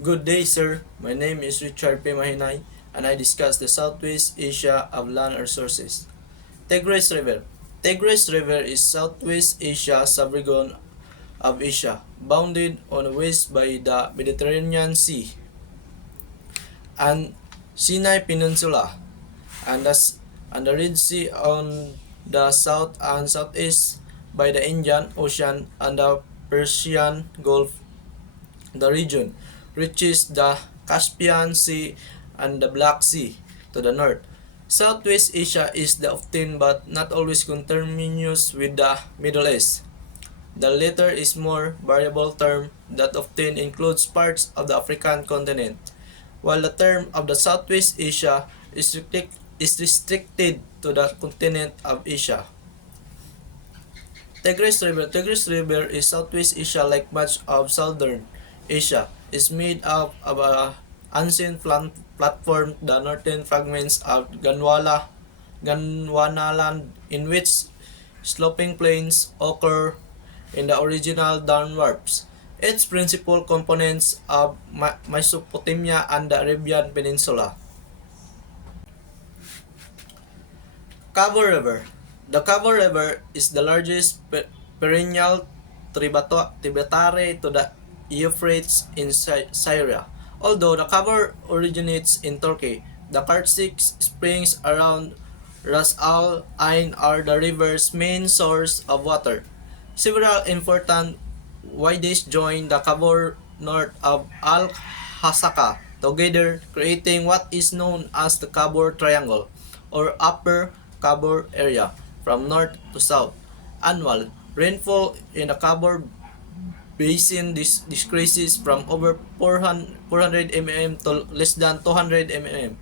Good day, sir. My name is Richard P. Mahinay, and I discuss the Southwest Asia of land resources. Tigris River. Tigris River is Southwest Asia subregion of Asia, bounded on the west by the Mediterranean Sea and Sinai Peninsula, and the Red Sea on the south and southeast by the Indian Ocean and the Persian Gulf. The region reaches the Caspian Sea and the Black Sea to the north. Southwest Asia is the often but not always conterminous with the Middle East. The latter is more variable term that often includes parts of the African continent, while the term of the Southwest Asia is restricted to the continent of Asia. Tigris River is Southwest Asia like much of Southern Asia. Is made up of a ancient platform, the northern fragments of Gondwanaland, in which sloping plains occur in the original down warps. Its principal components of Mesopotamia and the Arabian Peninsula. Cabo River. The Cabo River is the largest perennial tributary to the Euphrates in Syria. Although the Cabo originates in Turkey, the Kartik springs around Ras Al Ain are the river's main source of water. Several important wadies join the Cabo north of Al Hasaka, together creating what is known as the Cabo Triangle or Upper Cabo area from north to south. Annual rainfall in the Cabo Basin decreases from over 400 mm to less than 200 mm.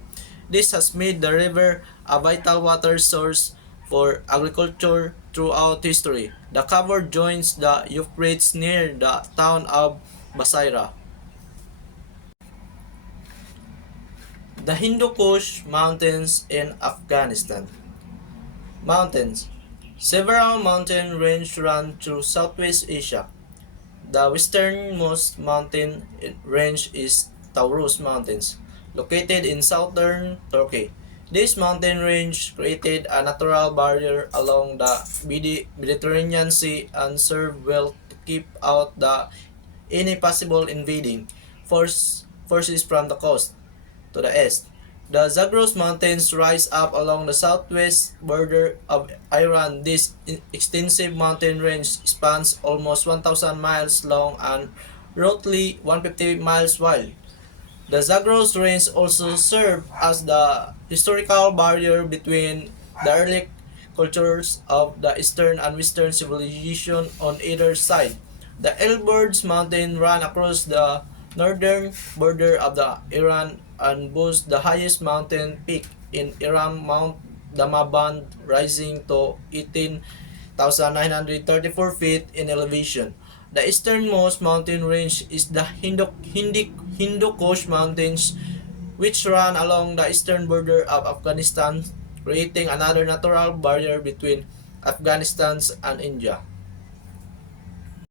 This has made the river a vital water source for agriculture throughout history. The Cabo joins the Euphrates near the town of Basira. The Hindu Kush Mountains in Afghanistan. Mountains. Several mountain ranges run through Southwest Asia. The westernmost mountain range is Taurus Mountains, located in southern Turkey. This mountain range created a natural barrier along the Mediterranean Sea and served well to keep out any possible invading forces from the coast to the east. The Zagros Mountains rise up along the southwest border of Iran. This extensive mountain range spans almost 1,000 miles long and roughly 150 miles wide. The Zagros Range also served as the historical barrier between the early cultures of the eastern and western civilization on either side. The Elburz Mountain run across the northern border of the Iran and boasts the highest mountain peak in Iran, Mount Damavand, rising to 18,934 feet in elevation. The easternmost mountain range is the Hindu Kush Mountains, which run along the eastern border of Afghanistan, creating another natural barrier between Afghanistan and India.